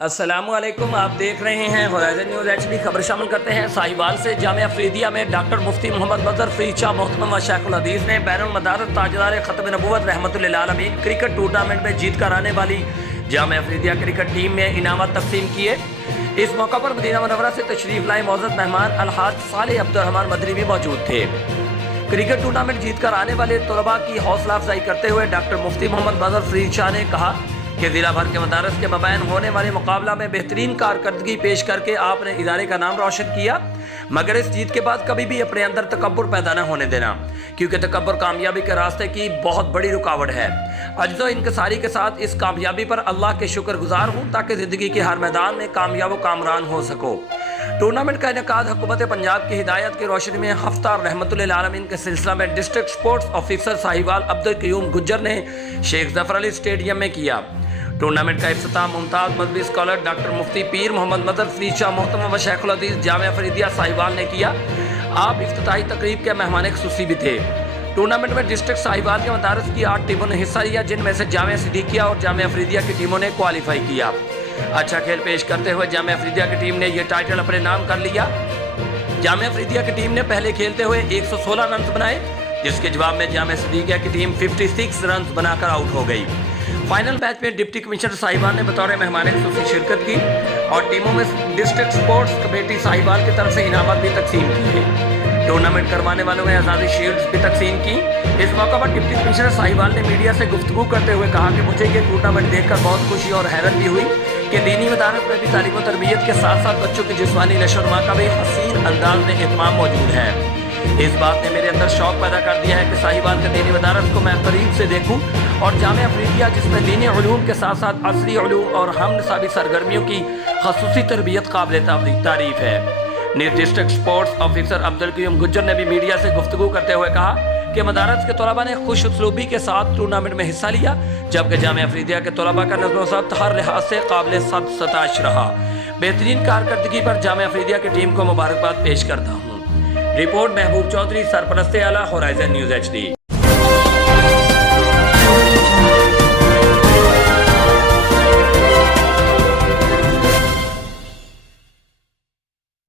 السلام علیکم، آپ دیکھ رہے ہیں ہورائزن نیوز ایچ خبر شامل کرتے ہیں۔ ساہیوال سے جامعہ افریدیہ میں ڈاکٹر مفتی محمد مظہر فرید شاہ محترم و شیخ الحدیث نے بین المدارس تاجدار ختم نبوت رحمۃ للعالمین کرکٹ ٹورنامنٹ میں جیت کر آنے والی جامعہ افریدیہ کرکٹ ٹیم میں انعامات تقسیم کیے۔ اس موقع پر مدینہ منورہ سے تشریف لائے معزز مہمان الحاج صالح عبدالرحمن مدری بھی موجود تھے۔ کرکٹ ٹورنامنٹ جیت کر آنے والے طلباء کی حوصلہ افزائی کرتے ہوئے ڈاکٹر مفتی محمد مظہر فرید شاہ نے کہا کہ ضلع بھر کے مدارس کے مابین ہونے والے مقابلہ میں بہترین کارکردگی پیش کر کے آپ نے ادارے کا نام روشن کیا، مگر اس جیت کے بعد کبھی بھی اپنے اندر تکبر پیدا نہ ہونے دینا، کیونکہ تکبر کامیابی کے راستے کی بہت بڑی رکاوٹ ہے۔ عجز و انکساری کے ساتھ اس کامیابی پر اللہ کے شکر گزار ہوں تاکہ زندگی کے ہر میدان میں کامیاب و کامران ہو سکو۔ ٹورنامنٹ کا انعقاد حکومت پنجاب کی ہدایت کی روشنی میں ہفتہ رحمۃ للعالمین کے سلسلہ میں district sports officer Sahiwal Abdul Qayyum Gujjar نے شیخ ظفر علی اسٹیڈیم میں کیا۔ ٹورنامنٹ کا افتتاح ممتاز مذہبی اسکالر ڈاکٹر مفتی پیر محمد مظہر فرید شاہ محترم و شیخ الحدیث جامعہ افریدیہ ساہیوال نے کیا۔ آپ افتتاحی تقریب کے مہمان خصوصی بھی تھے۔ ٹورنامنٹ میں ڈسٹرکٹ ساہیوال کے مدارس کی 8 ٹیموں نے حصہ لیا، جن میں سے جامعہ صدیقیہ اور جامعہ افریدیہ کی ٹیموں نے کوالیفائی کیا۔ اچھا کھیل پیش کرتے ہوئے جامعہ افریدیہ کی ٹیم نے یہ ٹائٹل اپنے نام کر لیا۔ جامعہ افریدیہ کی ٹیم نے پہلے کھیلتے ہوئے 116 رنز بنائے، جس کے جواب میں جامعہ صدیقیہ کی ٹیم 56 رنز بنا کر آؤٹ ہو گئی۔ فائنل میچ میں ڈپٹی کمشنر ساہیوال نے بطور مہمان خصوصی شرکت کی اور ٹیموں میں ڈسٹرکٹ سپورٹس کمیٹی ساہیوال کی طرف سے انعامات بھی تقسیم کیے۔ ٹورنامنٹ کروانے والوں میں آزادی شیلڈز بھی تقسیم کی۔ اس موقع پر ڈپٹی کمشنر ساہیوال نے میڈیا سے گفتگو کرتے ہوئے کہا کہ مجھے یہ ٹورنامنٹ دیکھ کر بہت خوشی اور حیرت بھی ہوئی کہ دینی مدارس میں بھی تعلیم و تربیت کے ساتھ ساتھ بچوں کی جسمانی نشو و نما کا بھی حسین انداز میں اہتمام موجود ہے۔ اس بات نے میرے اندر شوق پیدا کر دیا ہے کہ ساہیوال کے دینی مدارس کو میں قریب سے دیکھوں اور جامعہ افریدیہ جس میں دینی علوم کے ساتھ ساتھ عصری علوم اور ہم نصابی سرگرمیوں کی خصوصی تربیت قابل تعریف ہے۔ District sports officer Abdul Qayyum Gujjar نے بھی میڈیا سے گفتگو کرتے ہوئے کہا کہ مدارس کے طلباء نے خوش اسلوبی کے ساتھ ٹورنامنٹ میں حصہ لیا، جبکہ جامعہ افریدیہ کے طلباء کا نظم و ضبط ہر لحاظ سے قابل ستائش رہا۔ بہترین کارکردگی پر جامعہ افریدیہ کی ٹیم کو مبارکباد پیش کرتا ہوں۔ رپورٹ محبوب چودھری، سرپرست اعلیٰ ہورائزن نیوز ایچ ڈی۔